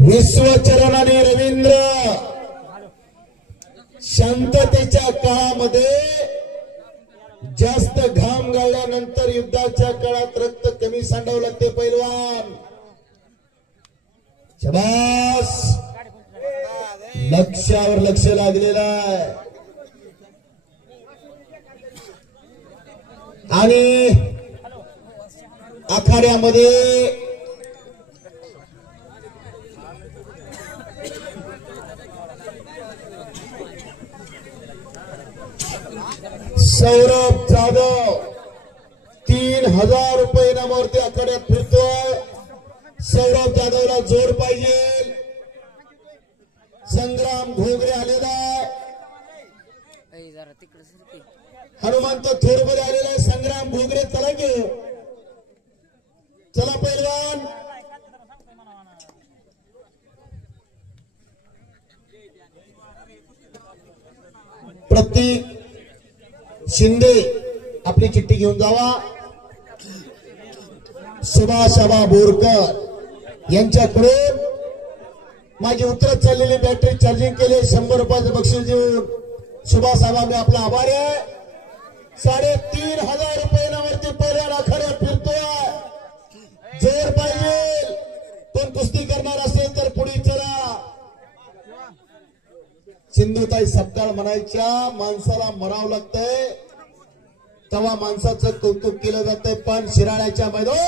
विश्वचरण आणि रवींद्र शांततेच्या काळामध्ये जास्त घाम गाळल्यानंतर युद्धाच्या काळात रक्त कमी सांडावं लागते पैलवान. शाबास, लक्ष्यावर लक्ष लागलेलं आहे. आणि आखाड्यामध्ये सौरभ जाधव 3000 रुपये इनामावरती आखाड्यात फिरतोय. सौरभ जाधवला जोर पाहिजे. संग्राम घोगरे आलेला आहे. हनुमंत थोरबरे आलेला आहे. संग्राम घोगरे चला घेऊ. चला पैलवान. प्रतीक शिंदे आपली चिठ्ठी घेऊन जावा. सुभाष आबा बोरकर यांच्याकडून माझी उतरत चाललेली बॅटरी चार्जिंग केले. 100 रुपयाचं बक्षीस देऊन सुभाष आबा मी आपला आभारी आहे. 3500 रुपये नावरती पहिल्या आखाड्यात फिरतोय. जोर पाहिजे. कोण कुस्ती करणार असेल तर पुढे चला. सिंधुताई सपकाळ म्हणायच्या माणसाला मरावं लागतंय तेव्हा माणसाचं कौतुक केलं जातंय. पण शिराळ्याच्या मैदान